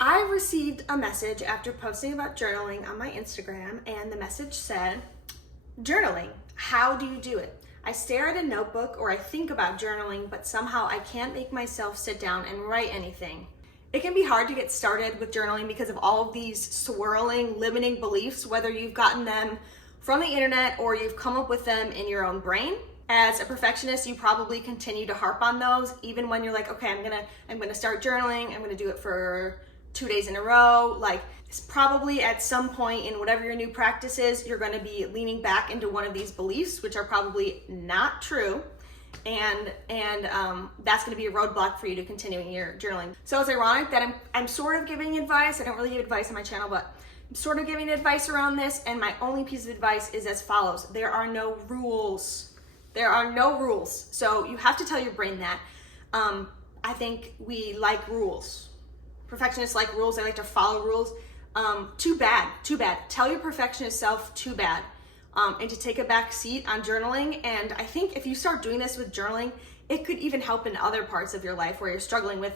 I received a message after posting about journaling on my Instagram, and the message said, "Journaling, how do you do it? I stare at a notebook or I think about journaling, but somehow I can't make myself sit down and write anything." It can be hard to get started with journaling because of all of these swirling, limiting beliefs, whether you've gotten them from the internet or you've come up with them in your own brain. As a perfectionist, you probably continue to harp on those, even when you're like, okay, I'm gonna start journaling, I'm gonna do it for 2 days in a row. Like, it's probably at some point in whatever your new practice is, you're gonna be leaning back into one of these beliefs, which are probably not true. And that's going to be a roadblock for you to continuing your journaling. So it's ironic that I'm sort of giving advice. I don't really give advice on my channel, but I'm sort of giving advice around this. And my only piece of advice is as follows: there are no rules. There are no rules. So you have to tell your brain that. I think we like rules. Perfectionists like rules. They like to follow rules. Too bad. Tell your perfectionist self too bad. And to take a back seat on journaling. And I think if you start doing this with journaling, it could even help in other parts of your life where you're struggling with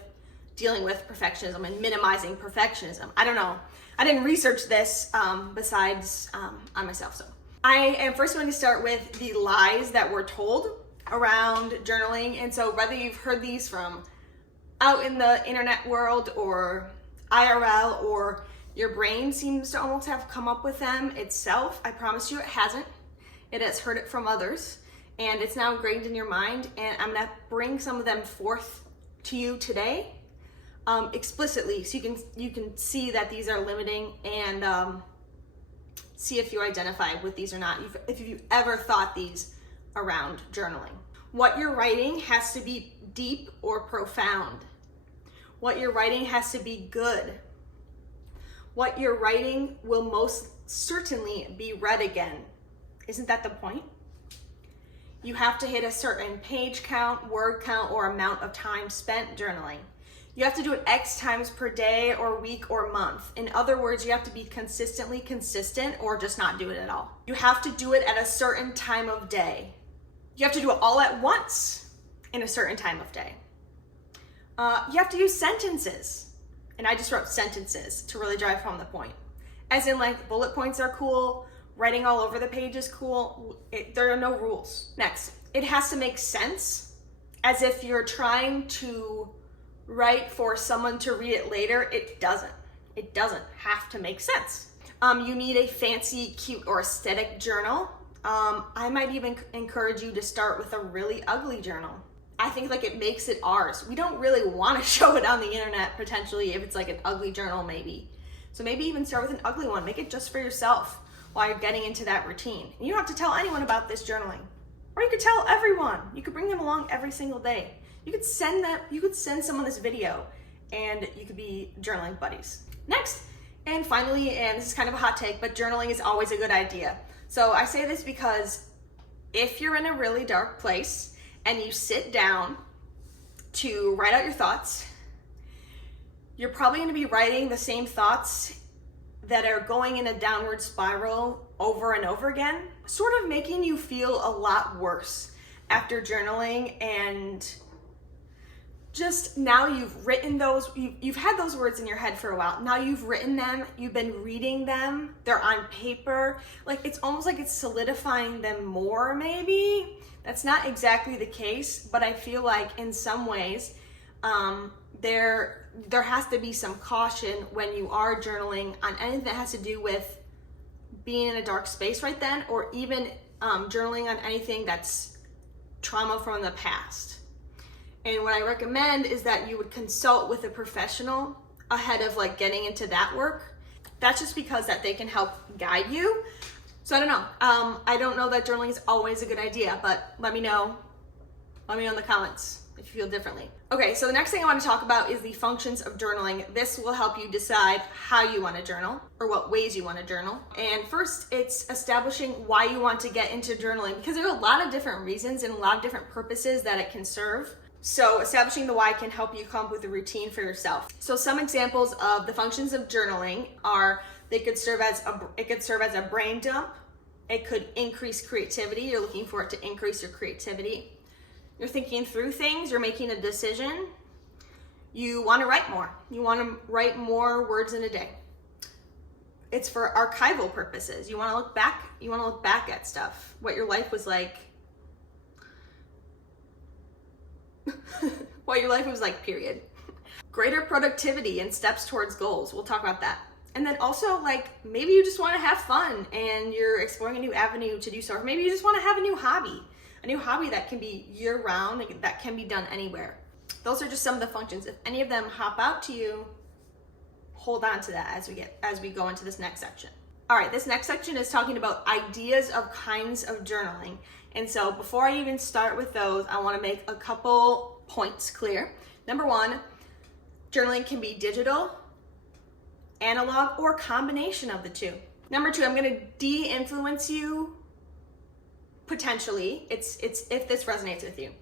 dealing with perfectionism and minimizing perfectionism. I don't know. I didn't research this besides on myself. So I am first going to start with the lies that we're told around journaling. And so whether you've heard these from out in the internet world or IRL, or your brain seems to almost have come up with them itself, I promise you it hasn't. It has heard it from others, and it's now ingrained in your mind, and I'm gonna bring some of them forth to you today explicitly, so you can see that these are limiting, and see if you identify with these or not, if you've ever thought these around journaling. What you're writing has to be deep or profound. What you're writing has to be good. What you're writing will most certainly be read again. Isn't that the point? You have to hit a certain page count, word count, or amount of time spent journaling. You have to do it X times per day or week or month. In other words, you have to be consistently consistent or just not do it at all. You have to do it at a certain time of day. You have to do it all at once in a certain time of day. You have to use sentences. And I just wrote sentences to really drive home the point. As in, like, bullet points are cool, writing all over the page is cool. There are no rules. Next, it has to make sense, as if you're trying to write for someone to read it later. It doesn't. It doesn't have to make sense. You need a fancy, cute, or aesthetic journal. I might even encourage you to start with a really ugly journal. I think like it makes it ours. We don't really want to show it on the internet potentially if it's like an ugly journal maybe. So maybe even start with an ugly one. Make it just for yourself while you're getting into that routine. And you don't have to tell anyone about this journaling. Or you could tell everyone. You could bring them along every single day. You could send someone this video and you could be journaling buddies. Next, and finally, and this is kind of a hot take, but journaling is always a good idea. So I say this because if you're in a really dark place and you sit down to write out your thoughts, you're probably going to be writing the same thoughts that are going in a downward spiral over and over again, sort of making you feel a lot worse after journaling. And just now you've written those, you've had those words in your head for a while. Now you've written them, you've been reading them, they're on paper. Like, it's almost like it's solidifying them more maybe. That's not exactly the case, but I feel like in some ways there has to be some caution when you are journaling on anything that has to do with being in a dark space right then, or even journaling on anything that's trauma from the past. And what I recommend is that you would consult with a professional ahead of like getting into that work. That's just because that they can help guide you. So I don't know. I don't know that journaling is always a good idea, but let me know. Let me know in the comments if you feel differently. Okay, so the next thing I want to talk about is the functions of journaling. This will help you decide how you want to journal or what ways you want to journal. And first, it's establishing why you want to get into journaling, because there are a lot of different reasons and a lot of different purposes that it can serve. So establishing the why can help you come up with a routine for yourself. So some examples of the functions of journaling are it could serve as a brain dump. It could increase creativity. You're looking for it to increase your creativity. You're thinking through things. You're making a decision. You want to write more. You want to write more words in a day. It's for archival purposes. You want to look back. You want to look back at stuff, what your life was like. What your life was like, period. Greater productivity and steps towards goals. We'll talk about that. And then also, like, maybe you just want to have fun and you're exploring a new avenue to do so. Or maybe you just want to have a new hobby that can be year-round, that can be done anywhere. Those are just some of the functions. If any of them hop out to you, hold on to that as we go into this next section. All right, this next section is talking about ideas of kinds of journaling. And so before I even start with those, I want to make a couple points clear. Number one, journaling can be digital, analog, or combination of the two. Number two, I'm going to de-influence you potentially. It's if this resonates with you.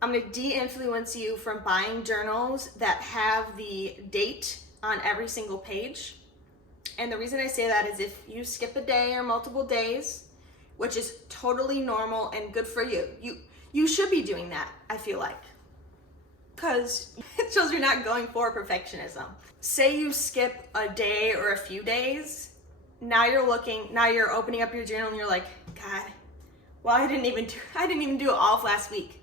I'm going to de-influence you from buying journals that have the date on every single page. And the reason I say that is if you skip a day or multiple days, which is totally normal and good for you, you should be doing that, I feel like, because it shows you're not going for perfectionism. Say you skip a day or a few days, now you're opening up your journal and you're like, God, well, I didn't even do it all of last week.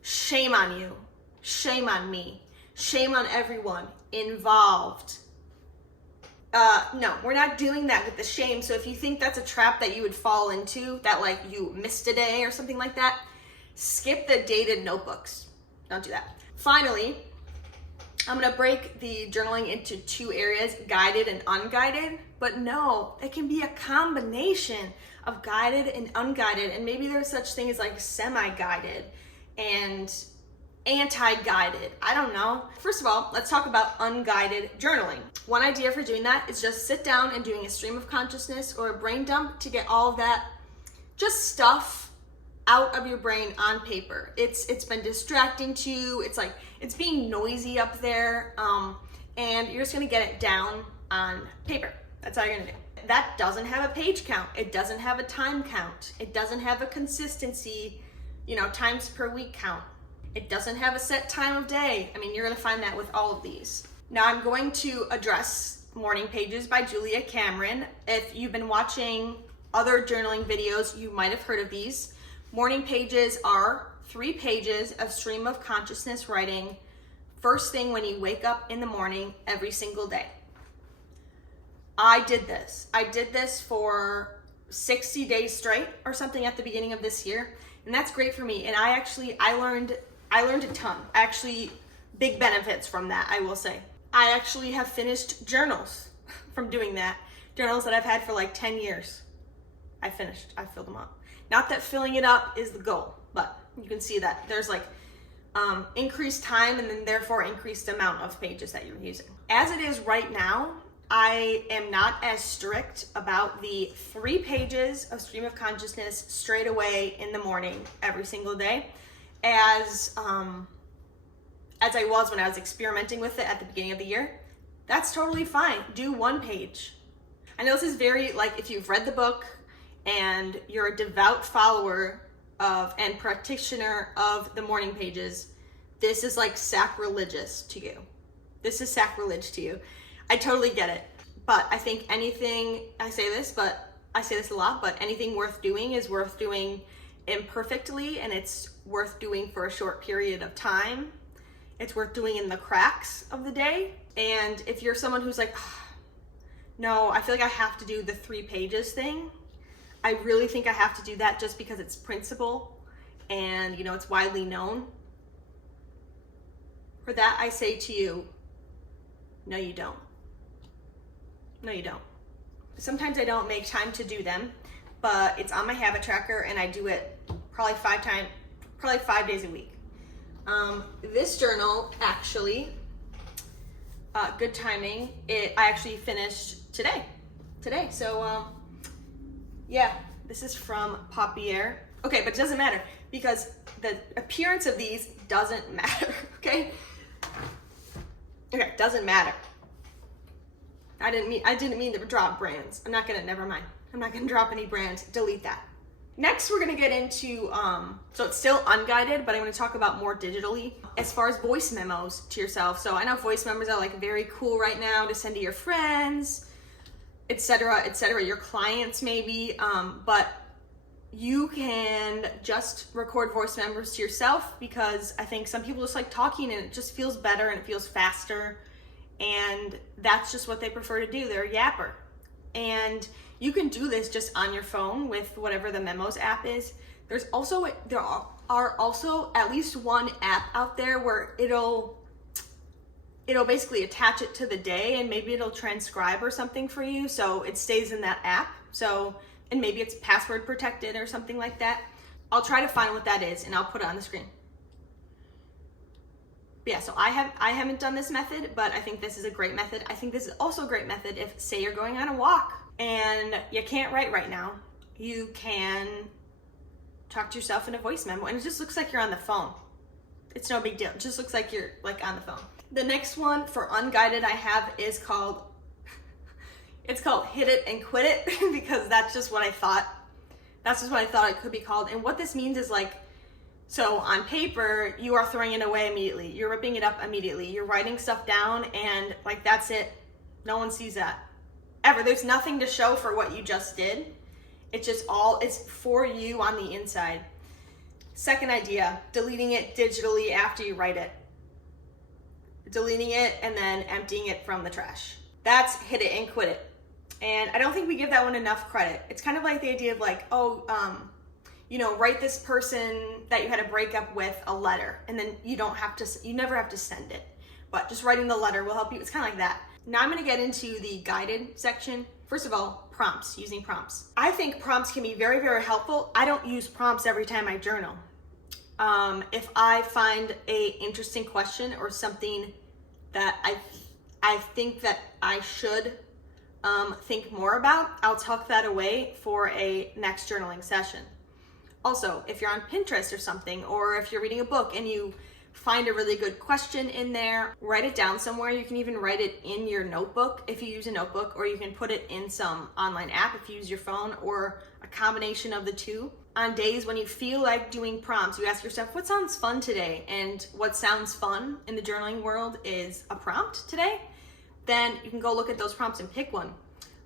Shame on you. Shame on me. Shame on everyone involved. No, we're not doing that with the shame. So if you think that's a trap that you would fall into, that like you missed a day or something like that, skip the dated notebooks. Don't do that. Finally, I'm going to break the journaling into two areas, guided and unguided. But no, it can be a combination of guided and unguided. And maybe there's such thing as like semi-guided and anti-guided. I don't know. First of all, let's talk about unguided journaling. One idea for doing that is just sit down and doing a stream of consciousness or a brain dump to get all of that just stuff out of your brain on paper. It's been distracting to you. It's like it's being noisy up there, and you're just gonna get it down on paper. That's all you're gonna do. That doesn't have a page count. It doesn't have a time count. It doesn't have a consistency, times per week count. It doesn't have a set time of day. I mean, you're gonna find that with all of these. Now I'm going to address Morning Pages by Julia Cameron. If you've been watching other journaling videos, you might have heard of these. Morning Pages are 3 pages of stream of consciousness writing first thing when you wake up in the morning every single day. I did this for 60 days straight or something at the beginning of this year. And that's great for me. And I learned a ton. Actually, big benefits from that, I will say. I actually have finished journals from doing that. Journals that I've had for like 10 years. I filled them up. Not that filling it up is the goal, but you can see that there's like increased time and then therefore increased amount of pages that you're using. As it is right now, I am not as strict about the 3 pages of stream of consciousness straight away in the morning every single day as I was when I was experimenting with it at the beginning of the year. That's totally fine. Do 1 page. I know this is very, like, if you've read the book and you're a devout follower of and practitioner of the Morning Pages, this is like sacrilegious to you. This is sacrilege to you. I totally get it. But I think I say this a lot, but anything worth doing is worth doing imperfectly, and it's worth doing for a short period of time. It's worth doing in the cracks of the day. And if you're someone who's like, no, I feel like I have to do the 3 pages thing. I really think I have to do that just because it's principle and, it's widely known. For that, I say to you, no, you don't. No, you don't. Sometimes I don't make time to do them, but it's on my habit tracker and I do it probably 5 days a week. This journal actually, good timing. I actually finished today. So, yeah, this is from Papier. Okay, but it doesn't matter because the appearance of these doesn't matter, okay? Okay, doesn't matter. I didn't mean to drop brands. Never mind. I'm not gonna drop any brands. Delete that. Next, we're gonna get into, so it's still unguided, but I'm gonna talk about more digitally as far as voice memos to yourself. So I know voice memos are like very cool right now to send to your friends, etc., your clients maybe, but you can just record voice memos to yourself, because I think some people just like talking and it just feels better and it feels faster, and that's just what they prefer to do. They're a yapper. And you can do this just on your phone with whatever the Memos app is. There are also at least one app out there where it'll basically attach it to the day, and maybe it'll transcribe or something for you, so it stays in that app. So, and maybe it's password protected or something like that. I'll try to find what that is and I'll put it on the screen. But yeah, so I haven't done this method, but I think this is a great method. I think this is also a great method if, say, you're going on a walk and you can't write right now. You can talk to yourself in a voice memo, and it just looks like you're on the phone. It's no big deal. It just looks like you're like on the phone. The next one for unguided I have is called, it's called Hit It and Quit It, because that's just what I thought. That's just what I thought it could be called. And what this means is like, so on paper, you are throwing it away immediately. You're ripping it up immediately. You're writing stuff down and like, that's it. No one sees that ever. There's nothing to show for what you just did. It's just it's for you on the inside. Second idea, deleting it digitally after you write it. Deleting it and then emptying it from the trash. That's Hit It and Quit It. And I don't think we give that one enough credit. It's kind of like the idea of like, write this person that you had a breakup with a letter, and then you never have to send it, but just writing the letter will help you. It's kind of like that. Now I'm going to get into the guided section. First of all, prompts, using prompts. I think prompts can be very, very helpful. I don't use prompts every time I journal. If I find a interesting question or something that I think that I should think more about, I'll tuck that away for a next journaling session. Also, if you're on Pinterest or something, or if you're reading a book and you find a really good question in there, write it down somewhere. You can even write it in your notebook if you use a notebook, or you can put it in some online app if you use your phone, or a combination of the two. On days when you feel like doing prompts, you ask yourself, what sounds fun today? And what sounds fun in the journaling world is a prompt today. Then you can go look at those prompts and pick one.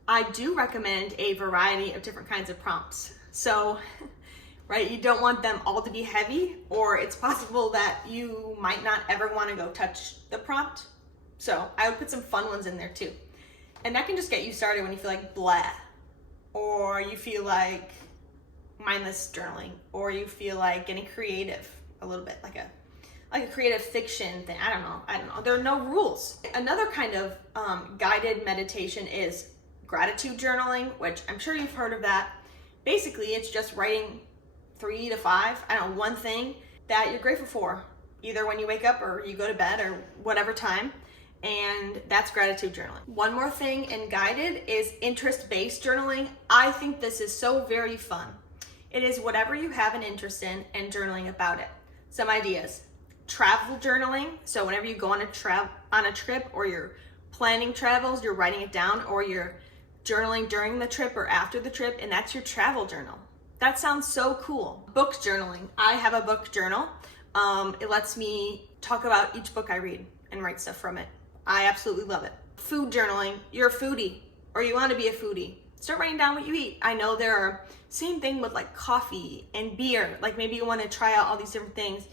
I do recommend a variety of different kinds of prompts. So, right, you don't want them all to be heavy, or it's possible that you might not ever want to go touch the prompt. So I would put some fun ones in there too. And that can just get you started when you feel like blah, or you feel like mindless journaling, or you feel like getting creative a little bit, like a creative fiction thing. I don't know. There are no rules. Another kind of guided meditation is gratitude journaling, which I'm sure you've heard of that. Basically, it's just writing 3 to 5, one thing that you're grateful for, either when you wake up or you go to bed or whatever time. And that's gratitude journaling. One more thing in guided is interest-based journaling. I think this is so very fun. It is whatever you have an interest in and journaling about it. Some ideas. Travel journaling. So whenever you go on a trip, or you're planning travels, you're writing it down, or you're journaling during the trip or after the trip, and that's your travel journal. That sounds so cool. Book journaling. I have a book journal. It lets me talk about each book I read and write stuff from it. I absolutely love it. Food journaling. You're a foodie, or you want to be a foodie. Start writing down what you eat. I know there are, same thing with like coffee and beer. Like maybe you want to try out all these different things.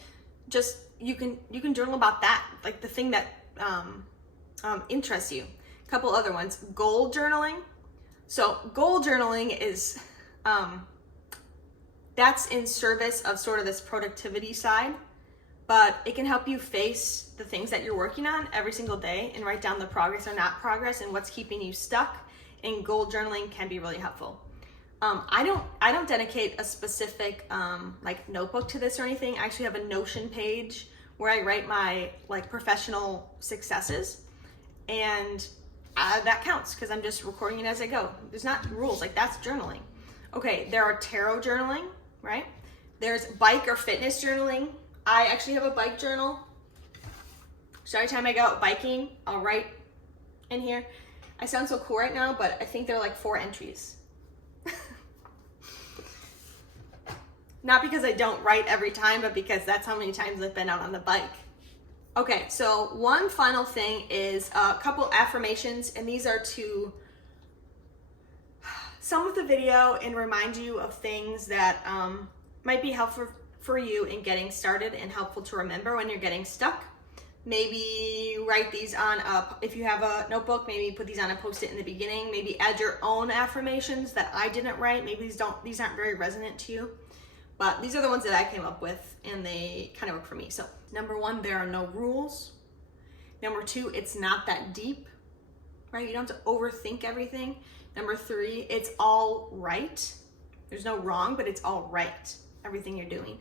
Just, you can journal about that, like the thing that interests you. A couple other ones. Goal journaling. So goal journaling is, that's in service of sort of this productivity side, but it can help you face the things that you're working on every single day and write down the progress or not progress and what's keeping you stuck. And goal journaling can be really helpful. I don't dedicate a specific like notebook to this or anything. I actually have a Notion page where I write my like professional successes, and that counts because I'm just recording it as I go. There's not rules, like that's journaling. Okay, there are tarot journaling, right? There's bike or fitness journaling. I actually have a bike journal. So every time I go out biking, I'll write in here. I sound so cool right now, but I think there are like 4 entries. Not because I don't write every time, but because that's how many times I've been out on the bike. Okay, so one final thing is a couple affirmations, and these are to sum up the video and remind you of things that might be helpful for you in getting started and helpful to remember when you're getting stuck. Maybe write these on if you have a notebook, maybe put these on a post-it in the beginning. Maybe add your own affirmations that I didn't write. Maybe these aren't very resonant to you, but these are the ones that I came up with, and they kind of work for me. So number 1, there are no rules. Number 2, it's not that deep, right? You don't have to overthink everything. Number 3, it's all right. There's no wrong, but it's all right, everything you're doing.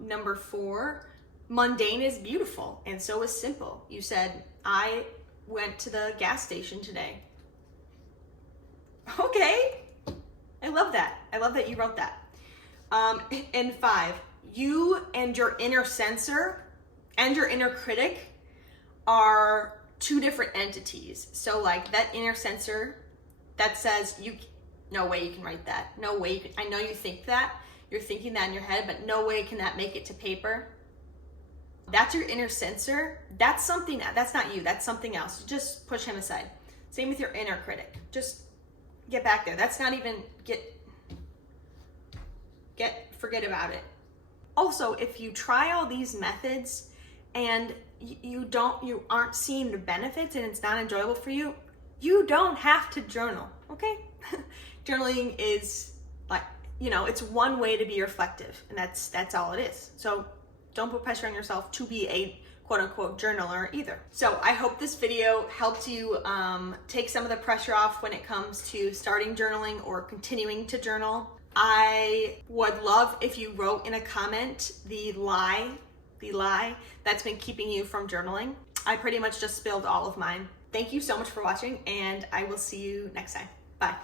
Number 4, mundane is beautiful, and so is simple. You said, I went to the gas station today. Okay, I love that. I love that you wrote that. And 5, you and your inner censor and your inner critic are 2 different entities. So like that inner censor that says, no way you can write that. No way, I know you think that. You're thinking that in your head, but no way can that make it to paper. That's your inner censor. That's something, that's not you, that's something else. Just push him aside. Same with your inner critic. Just get back there. That's not even, forget about it. Also, if you try all these methods and you aren't seeing the benefits and it's not enjoyable for you, you don't have to journal, okay? Journaling is like, it's one way to be reflective, and that's all it is. So don't put pressure on yourself to be a quote-unquote journaler either. So I hope this video helped you take some of the pressure off when it comes to starting journaling or continuing to journal. I would love if you wrote in a comment the lie that's been keeping you from journaling. I pretty much just spilled all of mine. Thank you so much for watching, and I will see you next time. Bye.